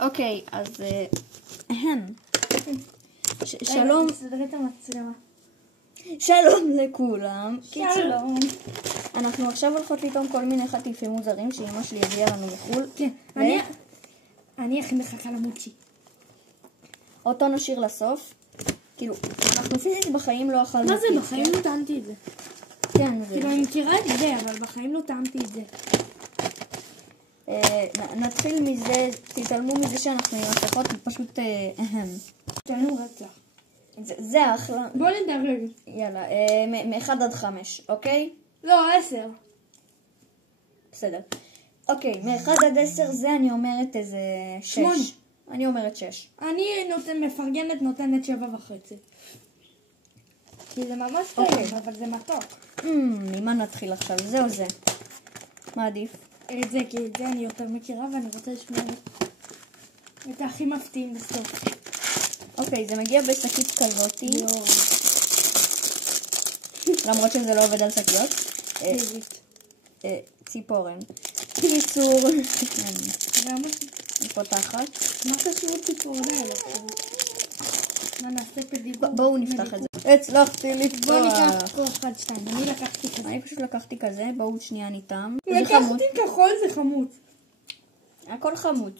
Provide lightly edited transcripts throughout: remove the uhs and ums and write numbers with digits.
אוקיי, אז שלום. תסדרי את המצלמה. שלום לכולם. שלום. אנחנו עכשיו הולכות לטעום כל מיני חטיפים מוזרים שאמא שלי הביאה לנו מחול. כן, אני הכי מחכה למוצ'י. אותו נשאיר לסוף. כאילו, אנחנו פיזית בחיים לא אכלנו. מה זה? בחיים לא טעמתי את זה. כן, זה. כאילו, אני מכירה את זה, אבל בחיים לא טעמתי את זה. נתחיל מזה, תתעלמו מזה שאנחנו עם מסכות, פשוט תענו רצח. זה אחלה. בוא נדרג. יאללה, מ-1 עד 5, אוקיי? לא, 10. בסדר. אוקיי, מ-1 עד 10 זה אני אומרת איזה 6. 8. אני אומרת 6. אני מפרגנת, נותנת 7.5. כי זה ממש טעים, אבל זה מתוק. ממה נתחיל עכשיו? זה או זה? מה עדיף? את זה, כי את זה אני יותר מכירה ואני רוצה לשמוע את הכי מפתיעים בסוף. אוקיי, זה מגיע בשקית כזאתי. למרות שזה לא עובד על שקיות. ציפורן. קיצור. אני פותחת. מה קשור ציפורן האלה? מה נעשה פדיבור? בואו נפתח את זה. הצלחתי לפתוח. בואו ניקח פה 1, 2. אני לקחתי כזה. אני פשוט לקחתי כזה. בואו שנייה ניתם. לקחתי כחול, זה חמוץ. הכל חמוץ.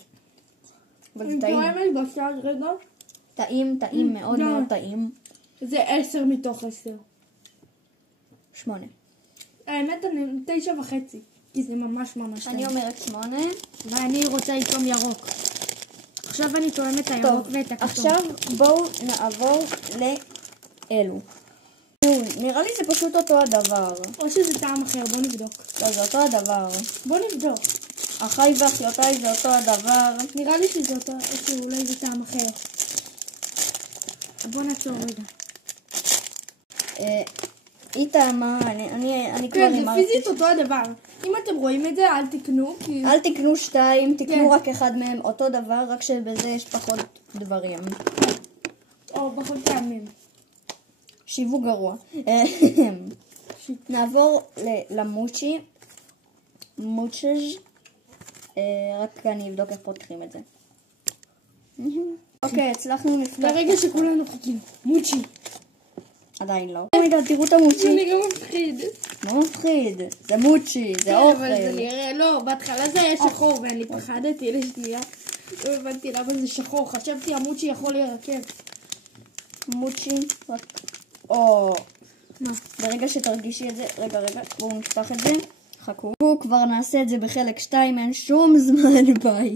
אבל זה אני טעים. תואמת בצד רגע. טעים, טעים, מאוד מאוד טעים. זה 10 מתוך 10. 8. האמת אני 9.5. כי זה ממש ממש טעים. אני אומרת 8. ואני רוצה לטעום ירוק. עכשיו אני טועמת את הירוק ואת הכתום. עכשיו בואו נעבור לאלו. נראה לי זה פשוט אותו הדבר. או שזה טעם אחר, בוא נבדוק. לא, זה אותו הדבר. בוא נבדוק. אחיי ואחיותיי זה אותו הדבר. נראה לי שזה אותו, שאולי זה טעם אחר. בוא נעצור רגע. היא טעמה, אני כבר כן, זה אמרתי. פיזית אותו הדבר. אם אתם רואים את זה, אל תקנו. אל תקנו 2, תקנו רק אחד מהם. אותו דבר, רק שבזה יש פחות דברים. או פחות טעמים. שיווק גרוע. נעבור למוצ'י. מוצ'ז'. רק אני אבדוק איך פותחים את זה. אוקיי, הצלחנו לפתוח. לרגע שכולנו חוקים. מוצ'י. עדיין לא. תראו את המוצ'י. זה נראה מפחיד. לא מפחיד. זה מוצ'י, זה אבל זה אוכל. נראה, לא, בהתחלה זה היה שחור ואני פחדתי לשנייה. לא הבנתי למה זה שחור. חשבתי המוצ'י יכול להירקב. מוצ'י. או... מה? ברגע שתרגישי את זה, רגע, בואו נפתח את זה. חכו. כבר נעשה את זה בחלק 2, אין שום זמן, ביי.